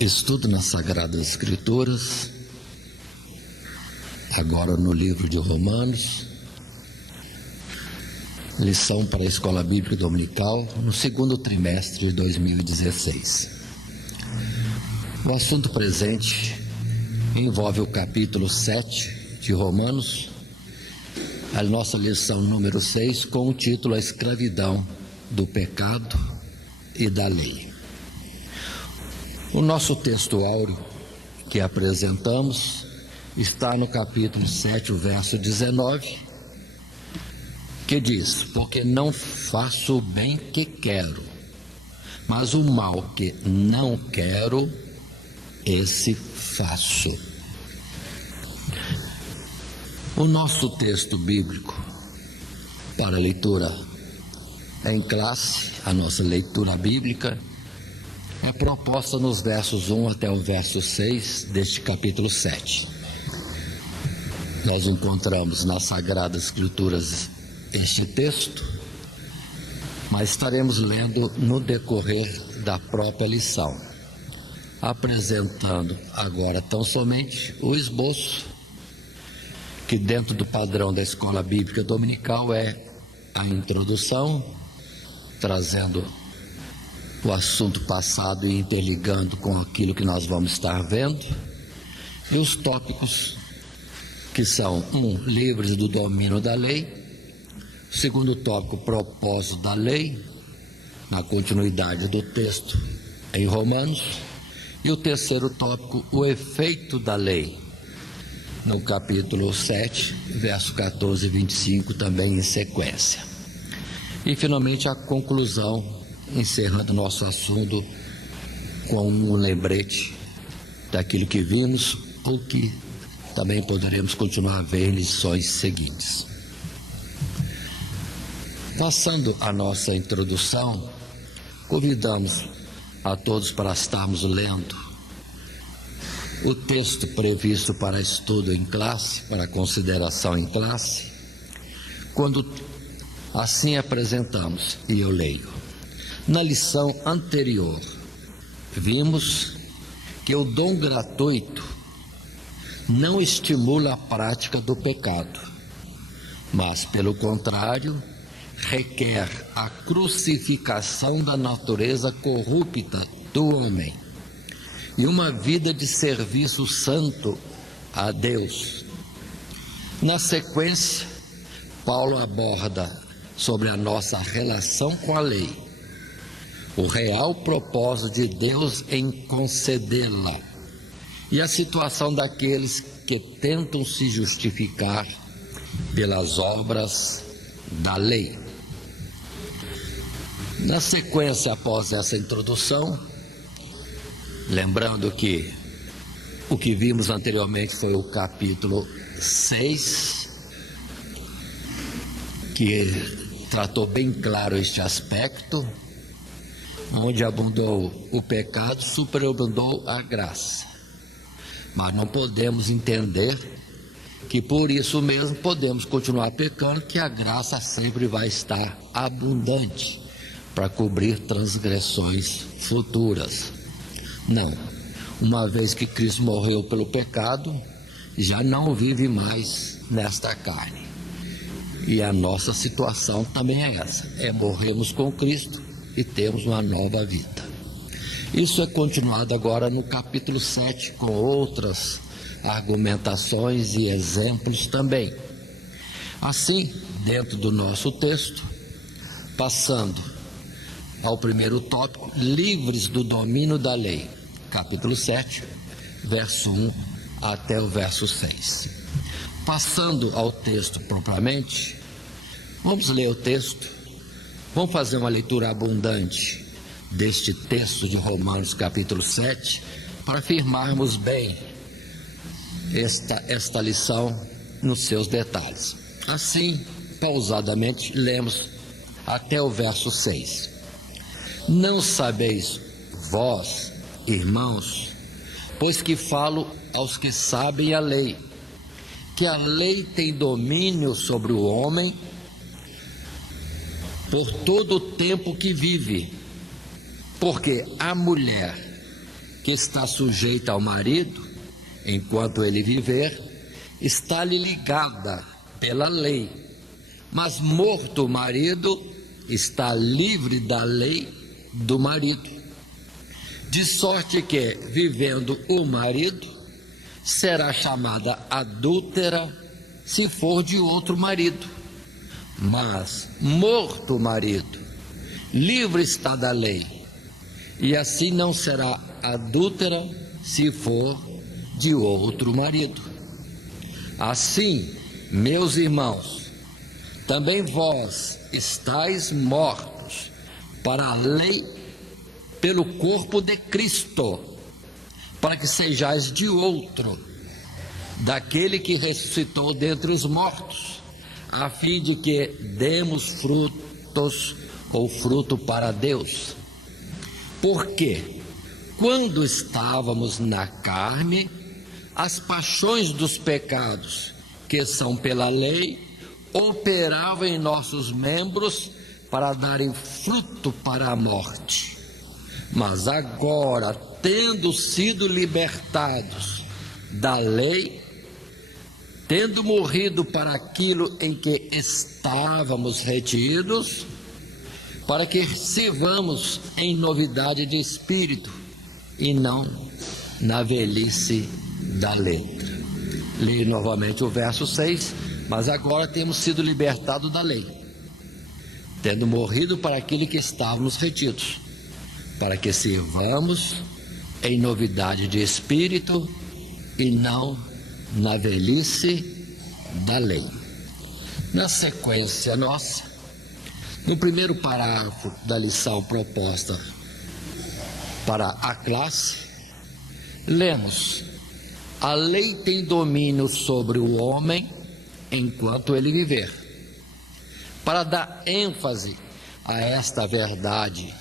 Estudo nas Sagradas Escrituras, agora no livro de Romanos, lição para a Escola Bíblica Dominical, no segundo trimestre de 2016. O assunto presente envolve o capítulo 7 de Romanos, a nossa lição número 6, com o título A Escravidão do Pecado e da Lei. O nosso texto áureo que apresentamos está no capítulo 7, o verso 19, que diz: porque não faço o bem que quero, mas o mal que não quero, esse faço. O nosso texto bíblico para leitura em classe, a nossa leitura bíblica, é proposta nos versos 1 até o verso 6 deste capítulo 7. Nós encontramos nas Sagradas Escrituras este texto, mas estaremos lendo no decorrer da própria lição, apresentando agora tão somente o esboço, que dentro do padrão da Escola Bíblica Dominical é a introdução, trazendo o assunto passado e interligando com aquilo que nós vamos estar vendo, e os tópicos que são: livres do domínio da lei; segundo tópico, propósito da lei, na continuidade do texto em Romanos; e o terceiro tópico, o efeito da lei, no capítulo 7, verso 14 e 25, também em sequência. E finalmente a conclusão, encerrando nosso assunto com um lembrete daquilo que vimos, ou que também poderemos continuar a ver em lições seguintes. Passando a nossa introdução, convidamos a todos para estarmos lendo o texto previsto para estudo em classe, para consideração em classe, quando assim apresentamos, e eu leio. Na lição anterior, vimos que o dom gratuito não estimula a prática do pecado, mas, pelo contrário, requer a crucificação da natureza corrupta do homem e uma vida de serviço santo a Deus. Na sequência, Paulo aborda sobre a nossa relação com a lei, o real propósito de Deus em concedê-la e a situação daqueles que tentam se justificar pelas obras da lei. Na sequência, após essa introdução, lembrando que o que vimos anteriormente foi o capítulo 6, que tratou bem claro este aspecto, onde abundou o pecado, superabundou a graça. Mas não podemos entender que por isso mesmo podemos continuar pecando, que a graça sempre vai estar abundante para cobrir transgressões futuras. Não, uma vez que Cristo morreu pelo pecado, já não vive mais nesta carne. E a nossa situação também é essa, é morrermos com Cristo e temos uma nova vida. Isso é continuado agora no capítulo 7, com outras argumentações e exemplos também. Assim, dentro do nosso texto, Passando ao primeiro tópico, livres do domínio da lei, capítulo 7, verso 1 até o verso 6. Passando ao texto propriamente, vamos ler o texto, vamos fazer uma leitura abundante deste texto de Romanos capítulo 7, para afirmarmos bem esta lição nos seus detalhes. Assim, pausadamente, lemos até o verso 6. Não sabeis vós, irmãos, pois que falo aos que sabem a lei, que a lei tem domínio sobre o homem por todo o tempo que vive, porque a mulher que está sujeita ao marido, enquanto ele viver, está-lhe ligada pela lei, mas morto o marido, está livre da lei do marido. De sorte que, vivendo o marido, será chamada adúltera se for de outro marido. Mas, morto o marido, livre está da lei, e assim não será adúltera se for de outro marido. Assim, meus irmãos, também vós estáis mortos para a lei pelo corpo de Cristo, para que sejais de outro, daquele que ressuscitou dentre os mortos, a fim de que demos frutos ou fruto para Deus. Porque, quando estávamos na carne, as paixões dos pecados, que são pela lei, operavam em nossos membros para darem fruto para a morte. Mas agora, tendo sido libertados da lei, tendo morrido para aquilo em que estávamos retidos, para que sirvamos em novidade de espírito e não na velhice da letra. Leio novamente o verso 6, mas agora temos sido libertados da lei, tendo morrido para aquilo que estávamos retidos, para que sirvamos em novidade de espírito e não na velhice da lei. Na sequência nossa, no primeiro parágrafo da lição proposta para a classe, lemos: a lei tem domínio sobre o homem enquanto ele viver. Para dar ênfase a esta verdade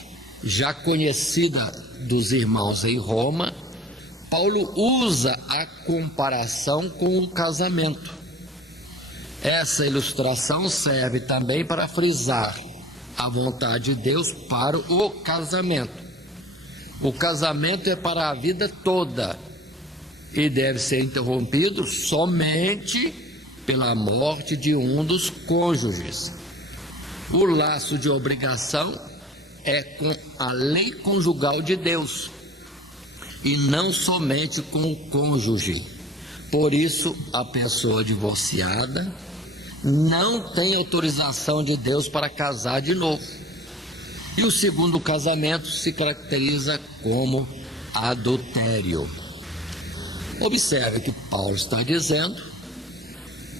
já conhecida dos irmãos em Roma, Paulo usa a comparação com o casamento. Essa ilustração serve também para frisar a vontade de Deus para o casamento. O casamento é para a vida toda e deve ser interrompido somente pela morte de um dos cônjuges. O laço de obrigação é com a lei conjugal de Deus e não somente com o cônjuge. Por isso, a pessoa divorciada não tem autorização de Deus para casar de novo. E o segundo casamento se caracteriza como adultério. Observe que Paulo está dizendo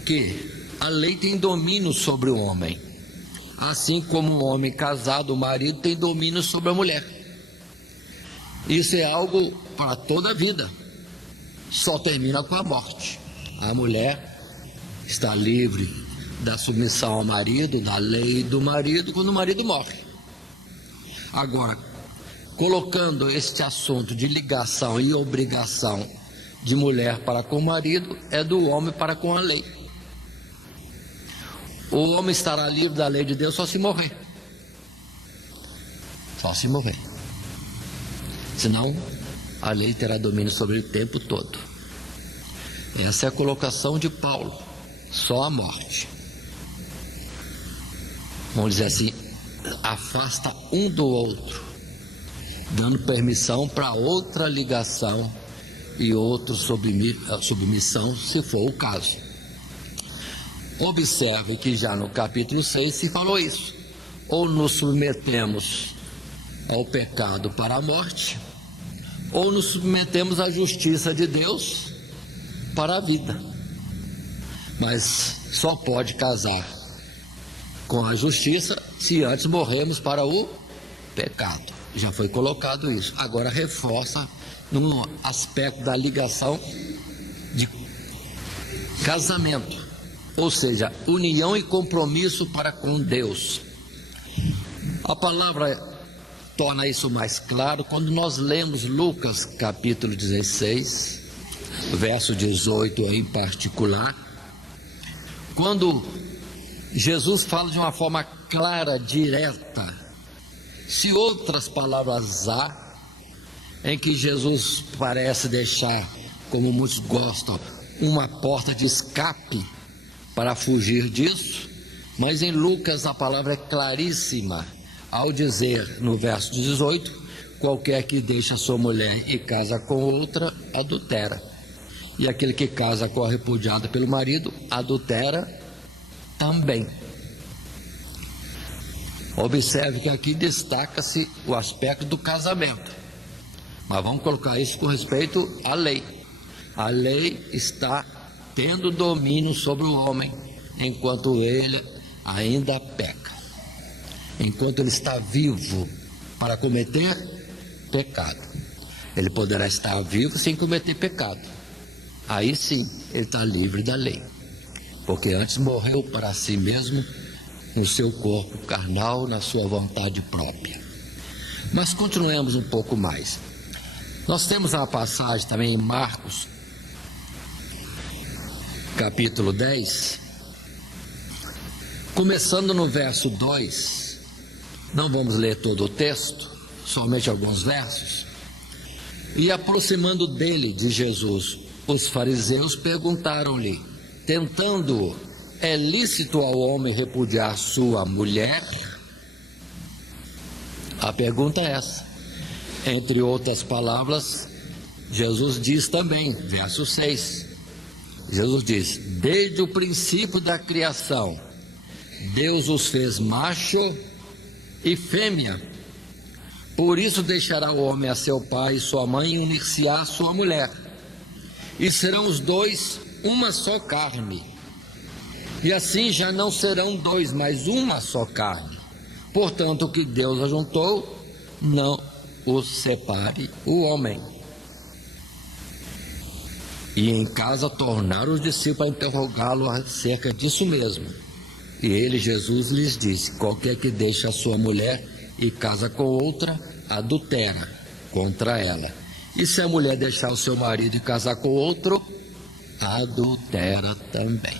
que a lei tem domínio sobre o homem, assim como um homem casado, o marido, tem domínio sobre a mulher. Isso é algo para toda a vida, só termina com a morte. A mulher está livre da submissão ao marido, da lei do marido, quando o marido morre. Agora, colocando este assunto de ligação e obrigação de mulher para com o marido, é do homem para com a lei. O homem estará livre da lei de Deus só se morrer. Só se morrer. Senão, a lei terá domínio sobre ele o tempo todo. Essa é a colocação de Paulo. Só a morte. Vamos dizer assim, afasta um do outro, dando permissão para outra ligação e outra submissão, se for o caso. Observe que já no capítulo 6 se falou isso. ou nos submetemos ao pecado para a morte, ou nos submetemos à justiça de Deus para a vida. Mas só pode casar com a justiça se antes morrermos para o pecado. Já foi colocado isso. Agora reforça no aspecto da ligação de casamento, ou seja, união e compromisso para com Deus. A palavra torna isso mais claro quando nós lemos Lucas capítulo 16, verso 18 em particular, quando Jesus fala de uma forma clara, direta. Se outras palavras há, em que Jesus parece deixar, como muitos gostam, uma porta de escape para fugir disso, mas em Lucas a palavra é claríssima, ao dizer no verso 18, qualquer que deixa sua mulher e casa com outra, adultera. E aquele que casa com a repudiada pelo marido, adultera também. Observe que aqui destaca-se o aspecto do casamento, mas vamos colocar isso com respeito à lei. A lei está tendo domínio sobre o homem enquanto ele ainda peca, enquanto ele está vivo para cometer pecado. Ele poderá estar vivo sem cometer pecado, aí sim ele está livre da lei, porque antes morreu para si mesmo no seu corpo carnal, na sua vontade própria. Mas continuemos um pouco mais. Nós temos uma passagem também em Marcos capítulo 10, começando no verso 2. Não vamos ler todo o texto, somente alguns versos. E aproximando dele, de Jesus, os fariseus perguntaram-lhe, tentando: é lícito ao homem repudiar sua mulher? A pergunta é essa. Entre outras palavras, Jesus diz também, verso 6, Jesus diz: desde o princípio da criação, Deus os fez macho e fêmea. Por isso deixará o homem a seu pai e sua mãe e unir-se-á à sua mulher, e serão os dois uma só carne. E assim já não serão dois, mas uma só carne. Portanto, o que Deus ajuntou, não o separe o homem. E em casa tornaram os discípulos a interrogá-lo acerca disso mesmo. E ele, Jesus, lhes disse: qualquer que deixa a sua mulher e casa com outra, adultera contra ela. E se a mulher deixar o seu marido e casar com outro, adultera também.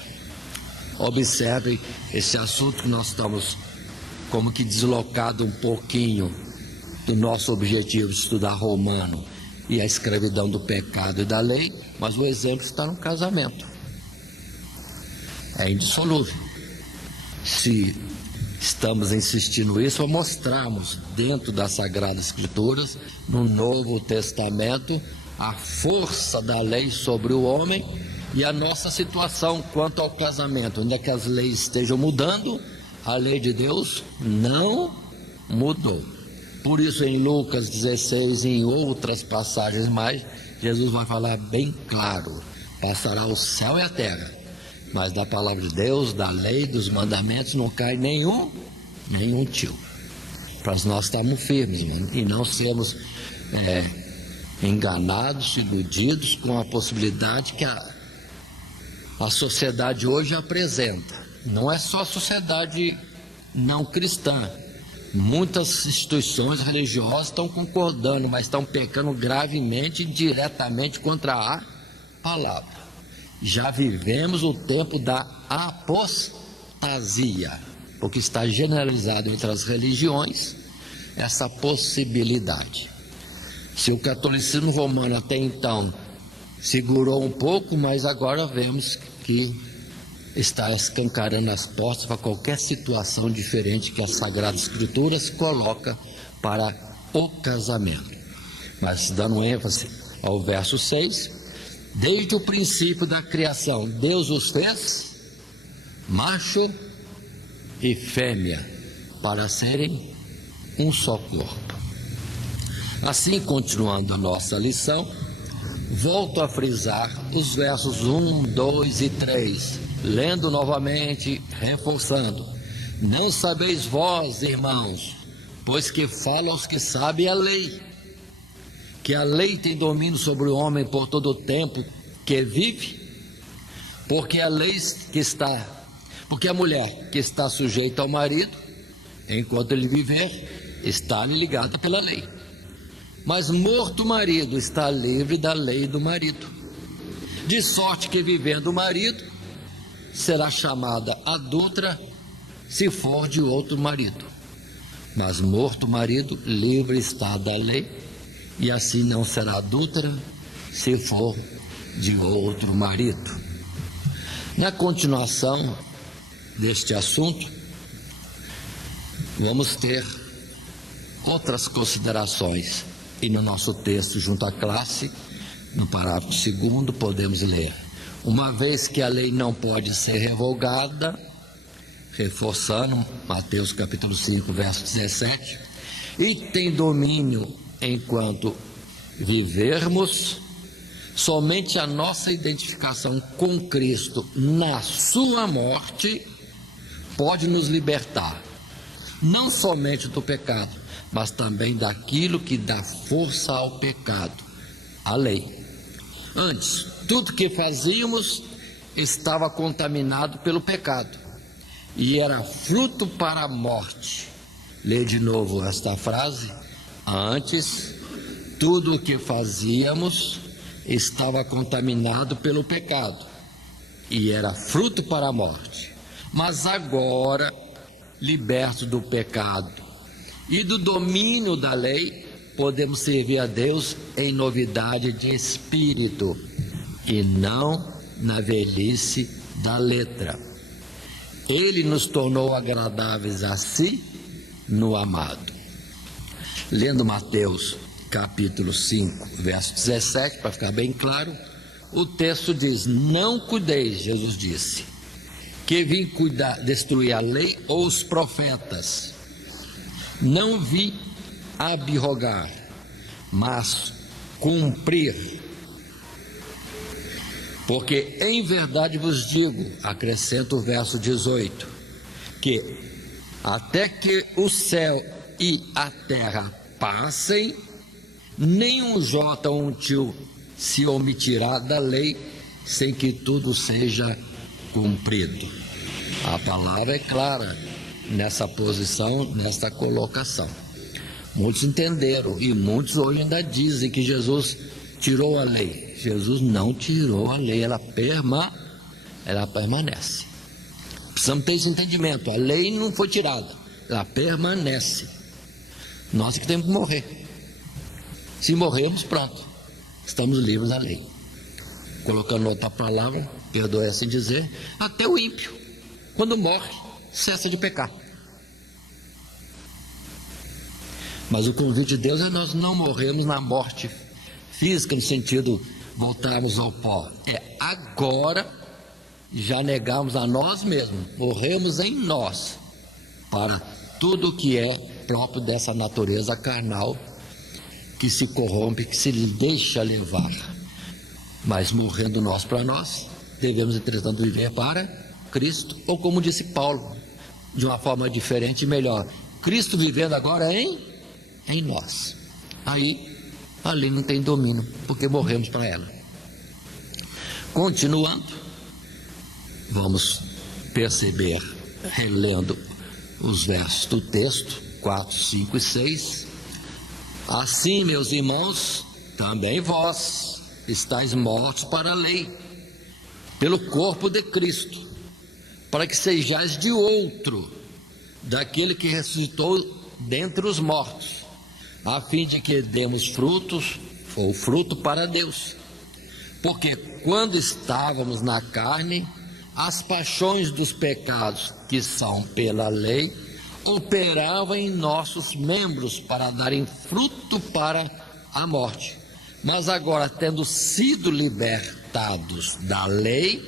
Observe esse assunto que nós estamos como que deslocado um pouquinho do nosso objetivo de estudar Romano e a escravidão do pecado e da lei, mas o exemplo está no casamento. É indissolúvel. Se estamos insistindo nisso, mostrarmos dentro das Sagradas Escrituras, no Novo Testamento, a força da lei sobre o homem e a nossa situação quanto ao casamento. Onde é que as leis estejam mudando, a lei de Deus não mudou. Por isso, em Lucas 16 e em outras passagens mais, Jesus vai falar bem claro: passará o céu e a terra, mas da palavra de Deus, da lei, dos mandamentos, não cai nenhum tio. Para nós estarmos firmes, mano, e não sermos enganados, iludidos com a possibilidade que a sociedade hoje apresenta. Não é só a sociedade não cristã. Muitas instituições religiosas estão concordando, mas estão pecando gravemente e diretamente contra a palavra. Já vivemos o tempo da apostasia, porque está generalizado entre as religiões essa possibilidade. Se o catolicismo romano até então segurou um pouco, mas agora vemos que está escancarando as portas para qualquer situação diferente que as Sagradas Escrituras coloca para o casamento. Mas dando ênfase ao verso 6, desde o princípio da criação, Deus os fez macho e fêmea. para serem um só corpo. Assim, continuando a nossa lição, volto a frisar os versos 1, 2 e 3, lendo novamente, reforçando. Não sabeis vós, irmãos, pois que fala aos que sabem a lei, que a lei tem domínio sobre o homem por todo o tempo que vive, porque a mulher que está sujeita ao marido, enquanto ele viver, está-lhe ligada pela lei. Mas morto o marido, está livre da lei do marido. De sorte que vivendo o marido, será chamada adúltera se for de outro marido. Mas morto o marido, livre está da lei, e assim não será adúltera se for de outro marido. Na continuação deste assunto, vamos ter outras considerações. E no nosso texto, junto à classe, no parágrafo 2º, podemos ler: uma vez que a lei não pode ser revogada, reforçando Mateus capítulo 5, verso 17, e tem domínio enquanto vivermos, somente a nossa identificação com Cristo na sua morte pode nos libertar, não somente do pecado, mas também daquilo que dá força ao pecado, a lei. Antes, tudo que fazíamos estava contaminado pelo pecado e era fruto para a morte. Lê de novo esta frase. Antes, tudo o que fazíamos estava contaminado pelo pecado e era fruto para a morte. Mas agora, libertos do pecado e do domínio da lei, podemos servir a Deus em novidade de espírito e não na velhice da letra. Ele nos tornou agradáveis a si no amado. Lendo Mateus capítulo 5, verso 17, para ficar bem claro, o texto diz: não cuideis, Jesus disse, que vim destruir a lei ou os profetas. Não vim abrogar, mas cumprir. Porque em verdade vos digo, acrescenta o verso 18, que até que o céu e a terra passem, nenhum jota ou um tio se omitirá da lei, sem que tudo seja cumprido. A palavra é clara nessa posição, nesta colocação. Muitos entenderam e muitos hoje ainda dizem que Jesus tirou a lei. Jesus não tirou a lei, ela permanece. Precisamos ter esse entendimento. A lei não foi tirada, ela permanece. Nós que temos que morrer. Se morrermos, pronto, estamos livres da lei. Colocando outra palavra, perdoe assim dizer, até o ímpio, quando morre, cessa de pecar. Mas o convite de Deus é nós não morrermos na morte física, no sentido voltarmos ao pó. É agora já negarmos a nós mesmos, morremos em nós, para tudo que é próprio dessa natureza carnal, que se corrompe, que se deixa levar. Mas morrendo nós para nós, devemos entretanto viver para Cristo, ou como disse Paulo, de uma forma diferente e melhor, Cristo vivendo agora em nós. Aí a lei não tem domínio, porque morremos para ela. Continuando, vamos perceber, relendo os versos do texto 4, 5 e 6. Assim, meus irmãos, também vós estáis mortos para a lei, pelo corpo de Cristo, para que sejais de outro, daquele que ressuscitou dentre os mortos, a fim de que demos frutos, ou fruto para Deus. Porque quando estávamos na carne, as paixões dos pecados, que são pela lei, operavam em nossos membros para darem fruto para a morte. Mas agora, tendo sido libertados da lei,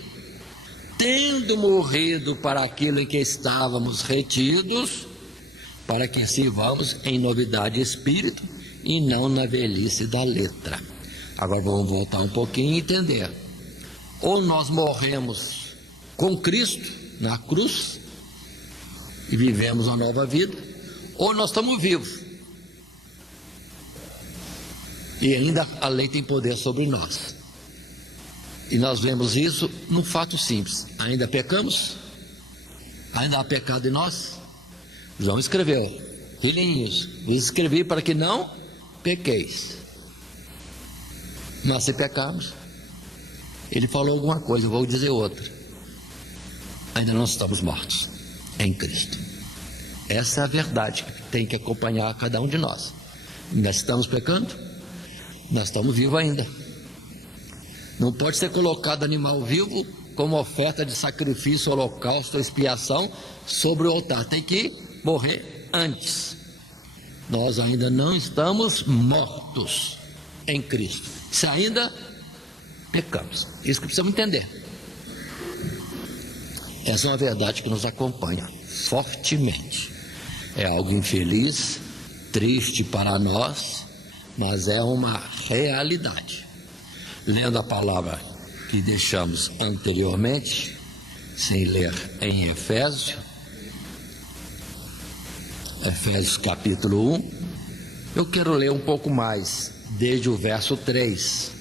tendo morrido para aquilo em que estávamos retidos, para que sirvamos em novidade de espírito e não na velhice da letra. Agora vamos voltar um pouquinho e entender. Ou nós morremos com Cristo na cruz e vivemos uma nova vida, ou nós estamos vivos e ainda a lei tem poder sobre nós. E nós vemos isso num fato simples: ainda pecamos? Ainda há pecado em nós? João escreveu: filhinhos, vos escrevi para que não pequeis. Mas se pecarmos, ele falou alguma coisa, eu vou dizer outra: ainda não estamos mortos em Cristo. Essa é a verdade que tem que acompanhar cada um de nós. Nós estamos pecando? Nós estamos vivos ainda. Não pode ser colocado animal vivo como oferta de sacrifício, holocausto ou expiação sobre o altar. Tem que morrer antes. Nós ainda não estamos mortos em Cristo. Se ainda pecamos. Isso que precisamos entender. Essa é uma verdade que nos acompanha fortemente. É algo infeliz, triste para nós, mas é uma realidade. Lendo a palavra que deixamos anteriormente, sem ler em Efésios capítulo 1, eu quero ler um pouco mais, desde o verso 3.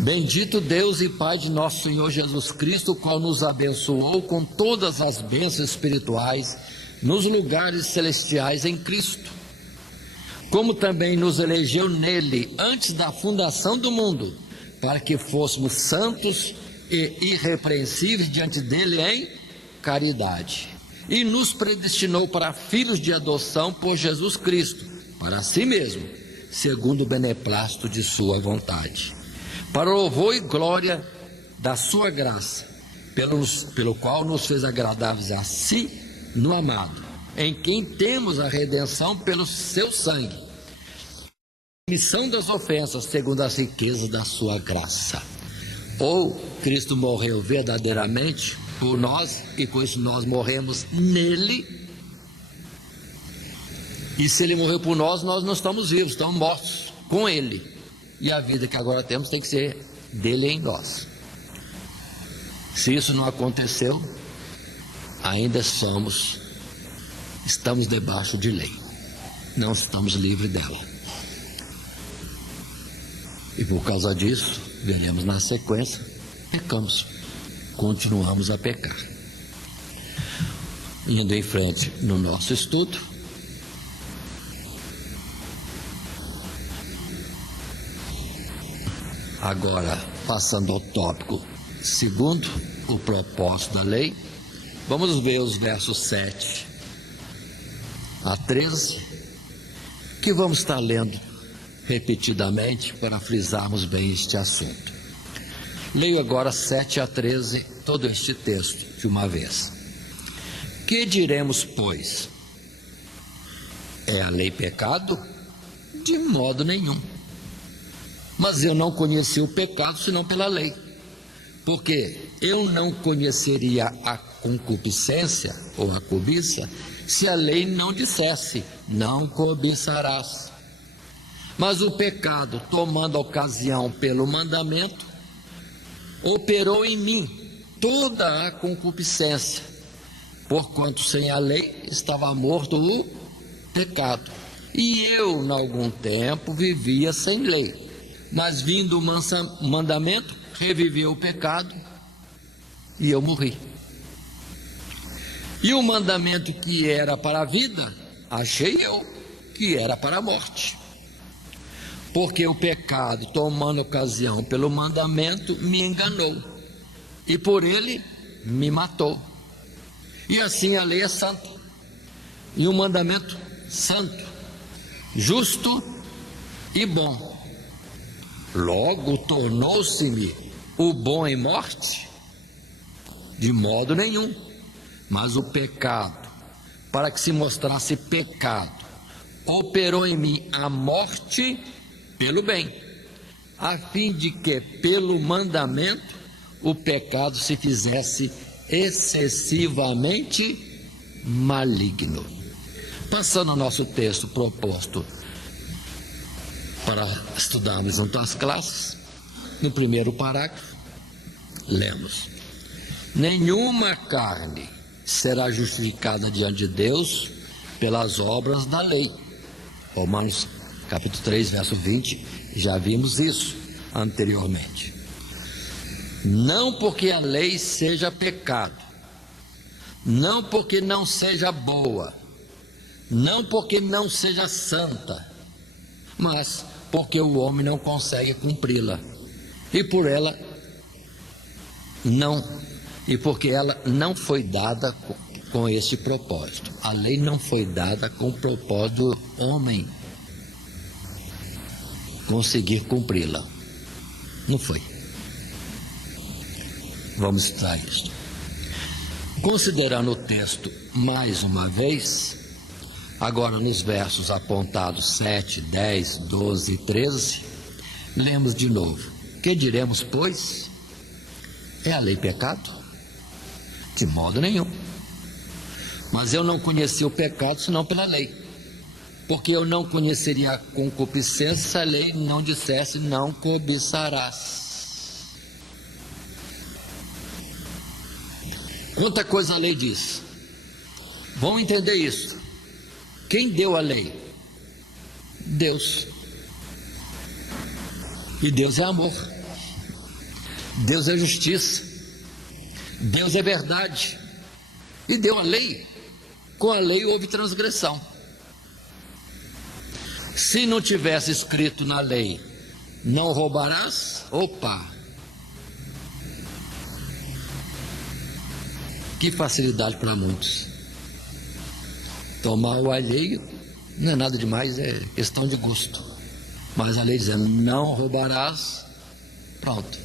Bendito Deus e Pai de nosso Senhor Jesus Cristo, o qual nos abençoou com todas as bênçãos espirituais nos lugares celestiais em Cristo, como também nos elegeu nele antes da fundação do mundo, para que fôssemos santos e irrepreensíveis diante dele em caridade, e nos predestinou para filhos de adoção por Jesus Cristo, para si mesmo, segundo o beneplácito de sua vontade, para o louvor e glória da sua graça, pelo qual nos fez agradáveis a si no amado, em quem temos a redenção pelo seu sangue, remissão das ofensas segundo as riquezas da sua graça. Ou Cristo morreu verdadeiramente por nós, e com isso nós morremos nele, e se ele morreu por nós, nós não estamos vivos, estamos mortos com ele, e a vida que agora temos tem que ser dele em nós. Se isso não aconteceu, ainda estamos debaixo de lei, não estamos livres dela, e por causa disso, veremos na sequência, pecamos, continuamos a pecar. Indo em frente no nosso estudo, agora passando ao tópico segundo, o propósito da lei, vamos ver os versos 7 a 13, que vamos estar lendo repetidamente para frisarmos bem este assunto. Leio agora 7 a 13, todo este texto de uma vez. Que diremos, pois? É a lei pecado? De modo nenhum. Mas eu não conheci o pecado senão pela lei, porque eu não conheceria a concupiscência ou a cobiça se a lei não dissesse: não cobiçarás. Mas o pecado, tomando ocasião pelo mandamento, operou em mim toda a concupiscência, porquanto sem a lei estava morto o pecado. E eu, em algum tempo, vivia sem lei, mas vindo o mandamento, reviveu o pecado e eu morri. E o mandamento que era para a vida, achei eu que era para a morte. Porque o pecado, tomando ocasião pelo mandamento, me enganou, e por ele me matou. E assim a lei é santa, e o mandamento santo, justo e bom. Logo tornou-se-me o bom em morte? De modo nenhum. Mas o pecado, para que se mostrasse pecado, operou em mim a morte pelo bem, a fim de que pelo mandamento o pecado se fizesse excessivamente maligno. Passando ao nosso texto proposto para estudarmos junto às classes, no primeiro parágrafo, lemos: nenhuma carne será justificada diante de Deus pelas obras da lei. Romanos capítulo 3, verso 20, já vimos isso anteriormente. Não porque a lei seja pecado, não porque não seja boa, não porque não seja santa, mas porque o homem não consegue cumpri-la, e porque ela não foi dada com este propósito. A lei não foi dada com o propósito do homem conseguir cumpri-la. Não foi. Vamos estudar isso. Considerando o texto mais uma vez, agora nos versos apontados 7, 10, 12 e 13, lemos de novo: que diremos, pois? É a lei pecado? De modo nenhum. Mas eu não conheci o pecado senão pela lei, porque eu não conheceria a concupiscência se a lei não dissesse: não cobiçarás. Quanta coisa a lei diz. Vamos entender isso. Quem deu a lei? Deus. E Deus é amor. Deus é justiça. Deus é verdade. E deu a lei. Com a lei houve transgressão. Se não tivesse escrito na lei: não roubarás, opa, que facilidade para muitos. Tomar o alheio não é nada demais, é questão de gosto. Mas a lei dizendo: não roubarás, pronto,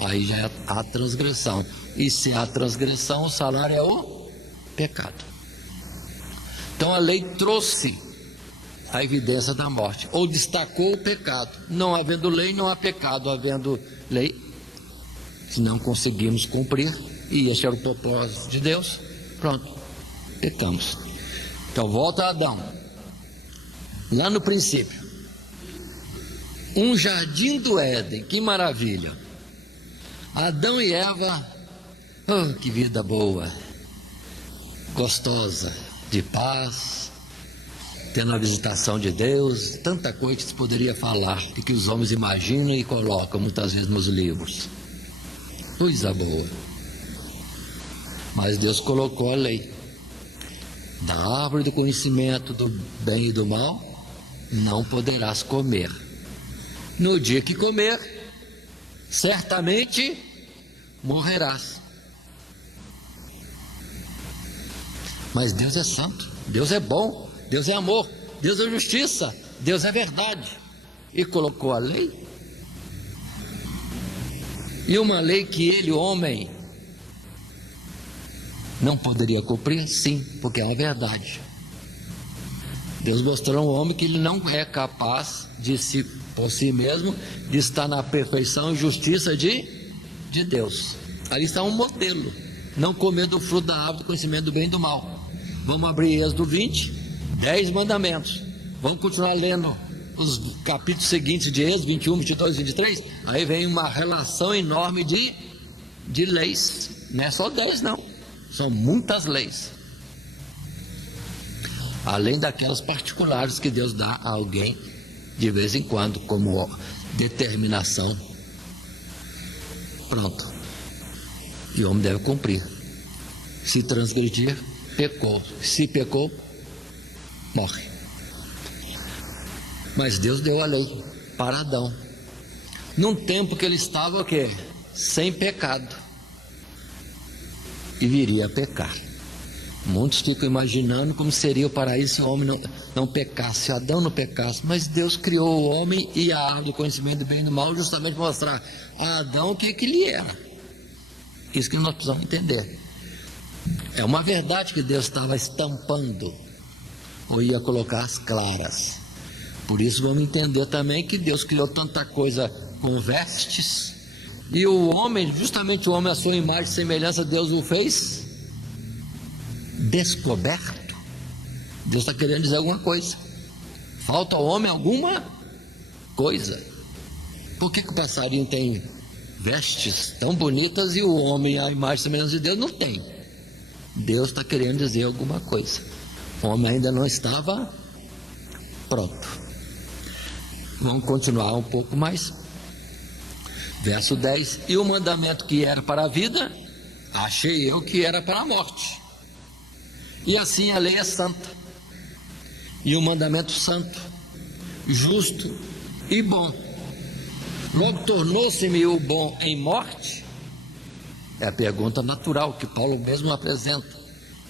aí já é a transgressão. E se há transgressão, o salário é o pecado. Então a lei trouxe a evidência da morte, ou destacou o pecado. Não havendo lei, não há pecado. Havendo lei, se não conseguimos cumprir, e este era o propósito de Deus, pronto, pecamos. Então volta a Adão. Lá no princípio, um jardim do Éden, que maravilha. Adão e Eva, oh, que vida boa, gostosa, de paz, tendo a visitação de Deus, tanta coisa que se poderia falar, e que os homens imaginam e colocam muitas vezes nos livros. Coisa boa. Mas Deus colocou a lei: da árvore do conhecimento do bem e do mal não poderás comer. No dia que comer, certamente morrerás. Mas Deus é santo, Deus é bom, Deus é amor, Deus é justiça, Deus é verdade. E colocou a lei. E uma lei que ele, homem, não poderia cumprir? Sim, porque é uma verdade. Deus mostrou ao homem que ele não é capaz de por si mesmo, de estar na perfeição e justiça de Deus. Ali está um modelo: não comer do fruto da árvore do conhecimento do bem e do mal. Vamos abrir Êxodo 20, 10 mandamentos. Vamos continuar lendo os capítulos seguintes de Êxodo 21, 22, 23. Aí vem uma relação enorme de leis. Não é só 10 não, são muitas leis, além daquelas particulares que Deus dá a alguém de vez em quando, como determinação. Pronto, e o homem deve cumprir. Se transgredir, pecou. Se pecou, morre. Mas Deus deu a lei para Adão, num tempo que ele estava o quê? Sem pecado, e viria a pecar. Muitos ficam imaginando como seria o paraíso se o homem não pecasse, se Adão não pecasse. Mas Deus criou o homem e a árvore do conhecimento do bem e do mal justamente para mostrar a Adão o que ele era. Isso que nós precisamos entender. É uma verdade que Deus estava estampando, ou ia colocar as claras. Por isso vamos entender também que Deus criou tanta coisa com vestes, e o homem, justamente o homem, a sua imagem e semelhança, Deus o fez descoberto. Deus está querendo dizer alguma coisa. Falta ao homem alguma coisa. Por que o passarinho tem vestes tão bonitas e o homem, a imagem e semelhança de Deus, não tem? Deus está querendo dizer alguma coisa. O homem ainda não estava pronto. Vamos continuar um pouco mais. Verso 10: e o mandamento que era para a vida, achei eu que era para a morte. E assim a lei é santa, e o mandamento santo, justo e bom. Logo tornou-se-me o bom em morte? É a pergunta natural que Paulo mesmo apresenta,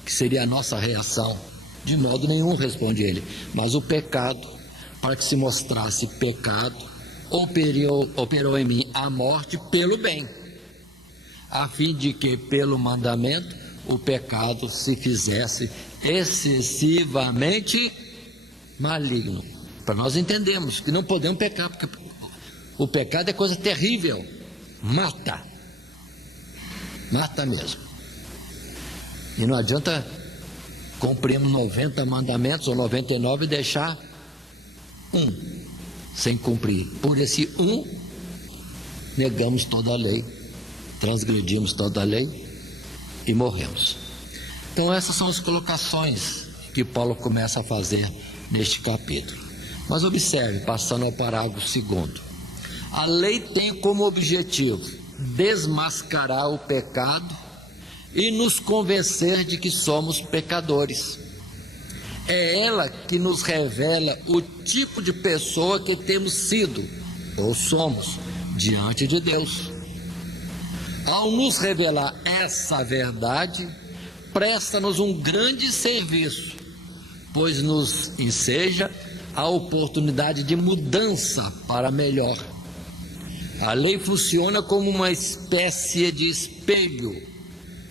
que seria a nossa reação. De modo nenhum, responde ele, mas o pecado, para que se mostrasse pecado, operou em mim a morte pelo bem, a fim de que pelo mandamento o pecado se fizesse excessivamente maligno. Para nós entendermos que não podemos pecar, porque o pecado é coisa terrível, mata mesmo. E não adianta cumprirmos 90 mandamentos ou 99 e deixar um sem cumprir. Por esse um, negamos toda a lei, transgredimos toda a lei e morremos. Então essas são as colocações que Paulo começa a fazer neste capítulo. Mas observe, passando ao parágrafo 2º, a lei tem como objetivo desmascarar o pecado e nos convencer de que somos pecadores. É ela que nos revela o tipo de pessoa que temos sido ou somos diante de Deus. Ao nos revelar essa verdade, presta-nos um grande serviço, pois nos enseja a oportunidade de mudança para melhor. A lei funciona como uma espécie de espelho,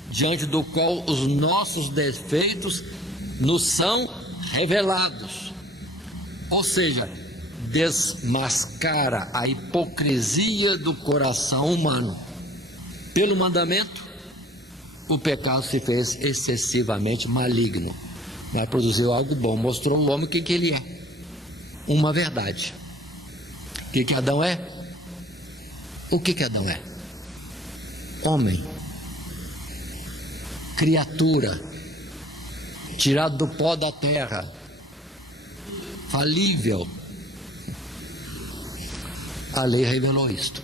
diante do qual os nossos defeitos nos são revelados. Ou seja, desmascara a hipocrisia do coração humano. Pelo mandamento, o pecado se fez excessivamente maligno, mas produziu algo bom, mostrou ao homem o que ele é. Uma verdade. O que Adão é? O que Adão é? Homem, criatura, tirado do pó da terra, falível. A lei revelou isto.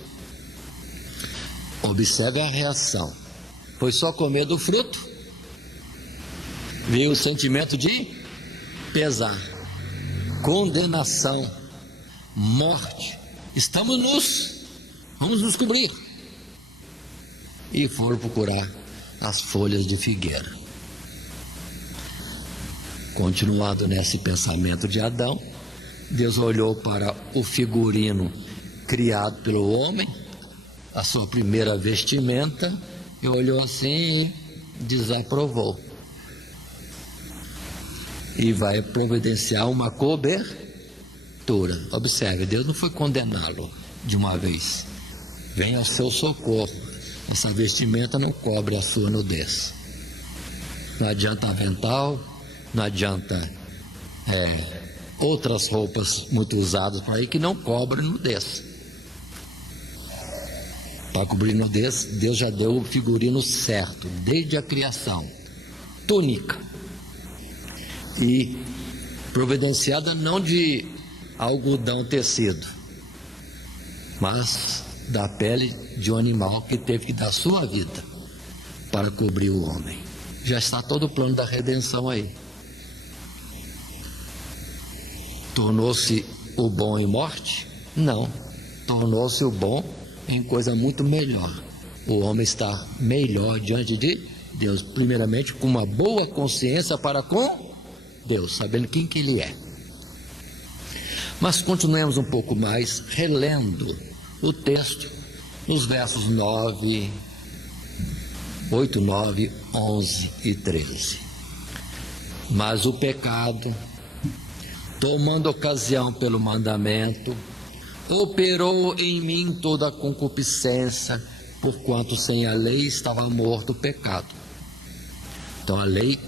Observe a reação. Foi só comer do fruto, veio o sentimento de pesar, condenação, morte. Vamos nos cobrir. E foram procurar as folhas de figueira. Continuado nesse pensamento de Adão, Deus olhou para o figurino criado pelo homem, a sua primeira vestimenta, e olhou assim e desaprovou. E vai providenciar uma cobertura. Observe, Deus não foi condená-lo de uma vez. Vem ao seu socorro. Essa vestimenta não cobre a sua nudez. Não adianta avental, não adianta outras roupas muito usadas por aí que não cobrem nudez. Para cobrir nudez, Deus já deu o figurino certo, desde a criação. Túnica. E providenciada não de algodão tecido, mas da pele de um animal que teve que dar sua vida para cobrir o homem. Já está todo o plano da redenção aí. Tornou-se o bom em morte? Não. Tornou-se o bom em coisa muito melhor. O homem está melhor diante de Deus, primeiramente com uma boa consciência para com Deus, sabendo quem que Ele é. Mas continuemos um pouco mais, relendo o texto, nos versos 8, 9, 11 e 13. Mas o pecado, tomando ocasião pelo mandamento, operou em mim toda a concupiscência, porquanto sem a lei estava morto o pecado. Então a lei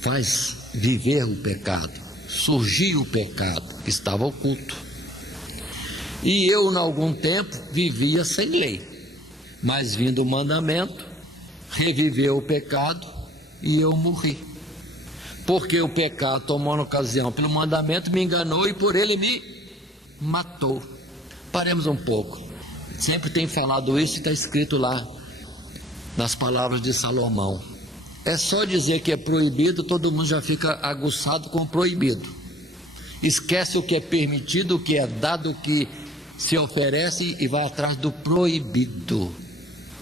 faz viver o pecado, surgir o pecado que estava oculto. E eu, em algum tempo, vivia sem lei, mas vindo o mandamento, reviveu o pecado e eu morri. Porque o pecado, tomando ocasião pelo mandamento, me enganou e por ele me matou. Paremos um pouco. Sempre tem falado isso e está escrito lá nas palavras de Salomão. É só dizer que é proibido, todo mundo já fica aguçado com o proibido. Esquece o que é permitido, o que é dado, o que se oferece e vai atrás do proibido.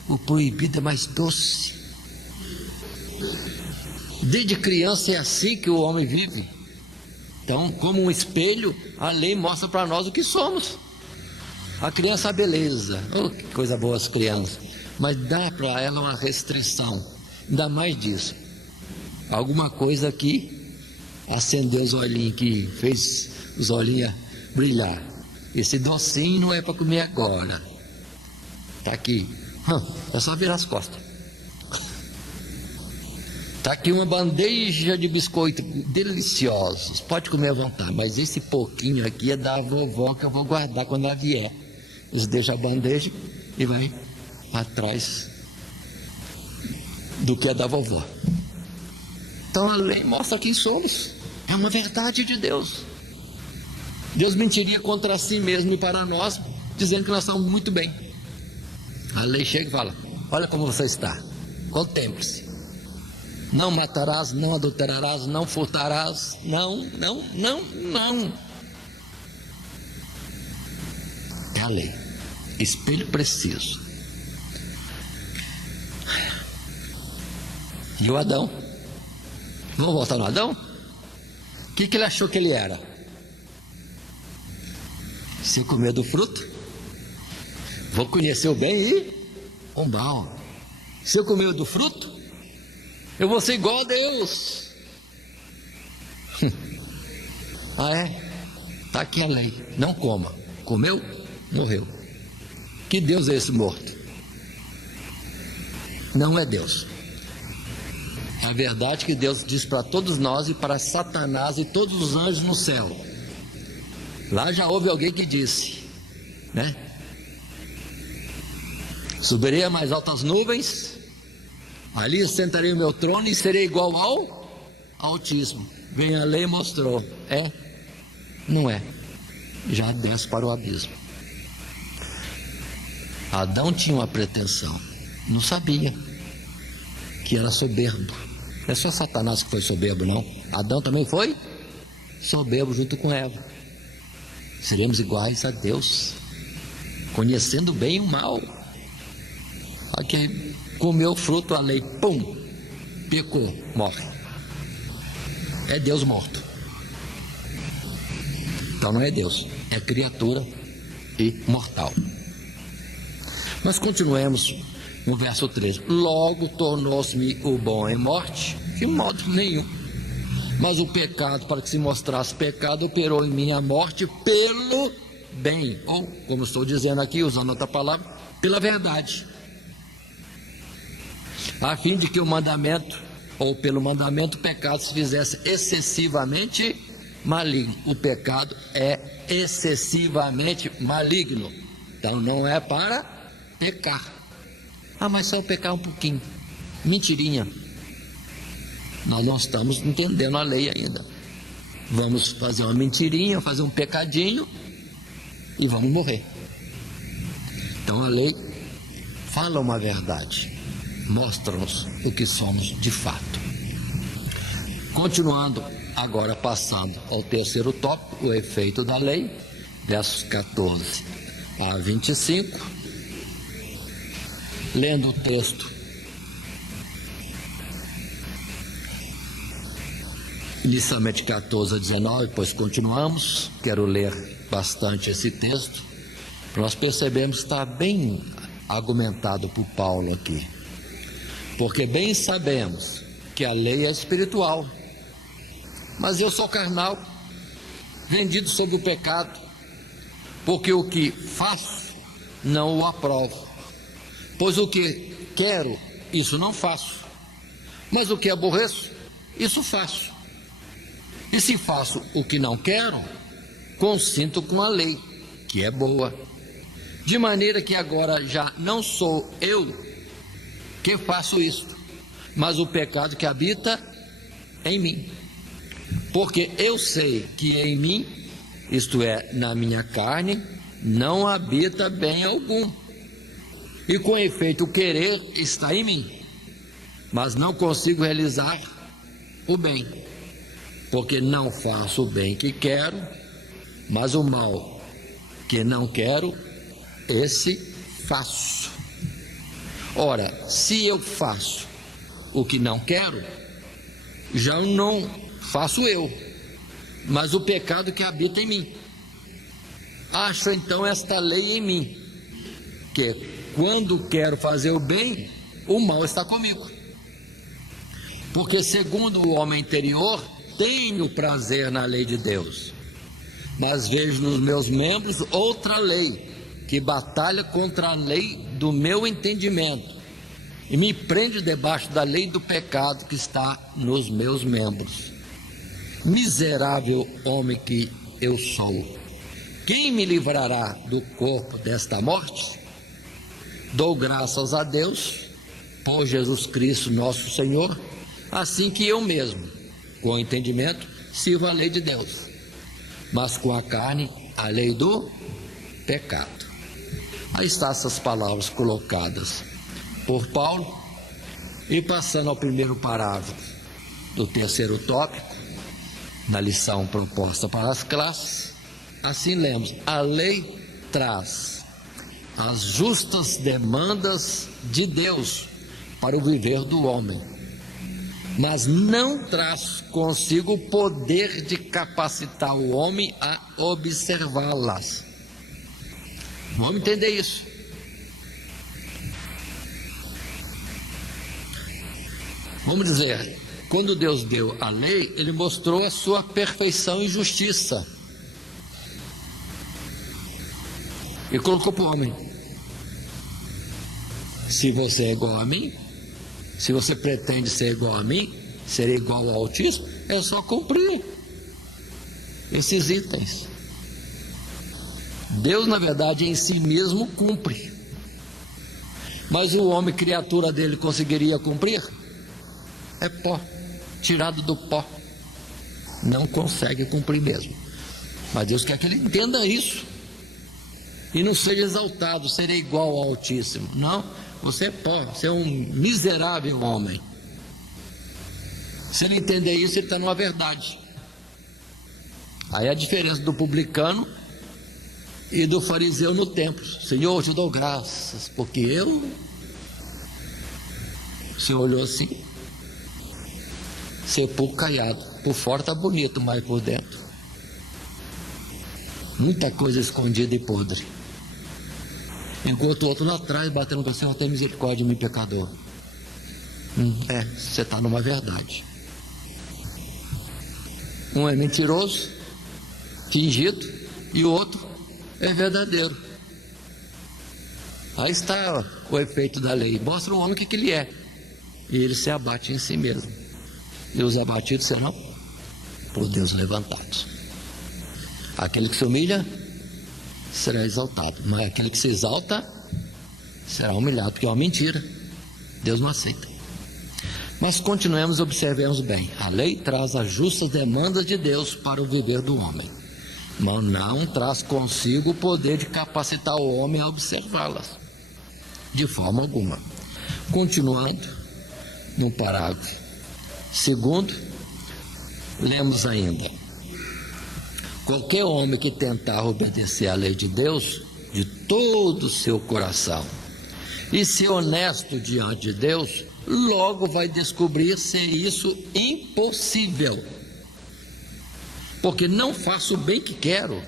O proibido é mais doce. Desde criança é assim que o homem vive. Então, como um espelho, a lei mostra para nós o que somos. A criança, a beleza. Oh, que coisa boa as crianças. Mas dá para ela uma restrição. Ainda mais disso. Alguma coisa que acendeu os olhinhos, que fez os olhinhos brilhar. Esse docinho não é para comer agora. Está aqui. É só virar as costas. Está aqui uma bandeja de biscoito deliciosos. Pode comer à vontade, mas esse pouquinho aqui é da vovó que eu vou guardar quando ela vier. Eles deixam a bandeja e vai atrás do que é da vovó. Então a lei mostra quem somos. É uma verdade de Deus. Deus mentiria contra si mesmo e para nós, dizendo que nós estamos muito bem. A lei chega e fala: olha como você está, contemple-se. Não matarás, não adulterarás, não furtarás, não. É a lei, espelho preciso. E o Adão? Vamos voltar no Adão? O que ele achou que ele era? Se comer do fruto, vou conhecer o bem e o mal. Se eu comer do fruto, eu vou ser igual a Deus. Ah, é? Está aqui a lei. Não coma. Comeu? Morreu. Que Deus é esse morto? Não é Deus. É a verdade que Deus diz para todos nós e para Satanás e todos os anjos no céu. Lá já houve alguém que disse, né? Subirei a mais altas nuvens, ali sentarei o meu trono e serei igual ao Altíssimo. Vem a lei e mostrou. É? Não é. Já desce para o abismo. Adão tinha uma pretensão. Não sabia que era soberbo. Não é só Satanás que foi soberbo, não. Adão também foi soberbo junto com Eva. Seremos iguais a Deus, conhecendo bem e o mal. Aqui comeu o fruto, a lei, pum, pecou, morre. É Deus morto. Então não é Deus, é criatura e mortal. Mas continuemos no verso 13. Logo tornou-se-me o bom em morte, de modo nenhum. Mas o pecado, para que se mostrasse pecado, operou em mim a morte pelo bem. Ou, como estou dizendo aqui, usando outra palavra, pela verdade. A fim de que o mandamento, ou pelo mandamento, o pecado se fizesse excessivamente maligno. O pecado é excessivamente maligno. Então não é para pecar. Ah, mas só pecar um pouquinho. Mentirinha. Nós não estamos entendendo a lei ainda. Vamos fazer uma mentirinha, fazer um pecadinho e vamos morrer. Então a lei fala uma verdade, mostra-nos o que somos de fato. Continuando, agora passando ao terceiro tópico, o efeito da lei, versos 14 a 25. Lendo o texto, inicialmente 14 a 19, depois continuamos. Quero ler bastante esse texto. Nós percebemos que está bem argumentado por Paulo aqui. Porque bem sabemos que a lei é espiritual, mas eu sou carnal, vendido sob o pecado, porque o que faço não o aprovo. Pois o que quero, isso não faço, mas o que aborreço, isso faço. E se faço o que não quero, consinto com a lei, que é boa. De maneira que agora já não sou eu que faço isso, mas o pecado que habita em mim. Porque eu sei que em mim, isto é, na minha carne, não habita bem algum. E com efeito o querer está em mim, mas não consigo realizar o bem. Porque não faço o bem que quero, mas o mal que não quero, esse faço. Ora, se eu faço o que não quero, já não faço eu, mas o pecado que habita em mim. Acho então esta lei em mim, que quando quero fazer o bem, o mal está comigo. Porque segundo o homem interior, tenho prazer na lei de Deus, mas vejo nos meus membros outra lei, que batalha contra a lei do meu entendimento, e me prende debaixo da lei do pecado que está nos meus membros. Miserável homem que eu sou, quem me livrará do corpo desta morte? Dou graças a Deus, por Jesus Cristo nosso Senhor, assim que eu mesmo, com o entendimento, sirvo a lei de Deus, mas com a carne, a lei do pecado. Aí estão essas palavras colocadas por Paulo, e passando ao primeiro parágrafo do terceiro tópico, na lição proposta para as classes, assim lemos: a lei traz as justas demandas de Deus para o viver do homem, mas não traz consigo o poder de capacitar o homem a observá-las. Vamos entender isso. Vamos dizer, quando Deus deu a lei, Ele mostrou a sua perfeição e justiça, e colocou para o homem: se você é igual a mim, se você pretende ser igual a mim, ser igual ao Altíssimo, é só cumprir esses itens. Deus, na verdade, em si mesmo cumpre, mas o homem, criatura dele, conseguiria cumprir? É pó, tirado do pó, não consegue cumprir mesmo. Mas Deus quer que ele entenda isso e não seja exaltado, ser igual ao Altíssimo. Não, você é pó, você é um miserável homem. Se ele entender isso, ele está numa verdade. Aí a diferença do publicano e do fariseu no templo: Senhor, eu te dou graças, porque eu... O Senhor olhou assim, sepulcro caiado, por fora está bonito, mas por dentro muita coisa escondida e podre. Enquanto o outro lá atrás batendo para o Senhor: tem misericórdia de mim, pecador. Você está numa verdade. Um é mentiroso, fingido, e o outro é verdadeiro. Aí está o efeito da lei: mostra o homem o que ele é, e ele se abate em si mesmo, e os abatidos serão por Deus levantados. Aquele que se humilha será exaltado, mas aquele que se exalta será humilhado, porque é uma mentira, Deus não aceita. Mas continuemos e observemos bem: a lei traz as justas demandas de Deus para o viver do homem, mas não traz consigo o poder de capacitar o homem a observá-las, de forma alguma. Continuando no parágrafo segundo, lemos ainda: qualquer homem que tentar obedecer à lei de Deus de todo o seu coração e ser honesto diante de Deus, logo vai descobrir ser isso impossível. Porque não faço o bem que quero,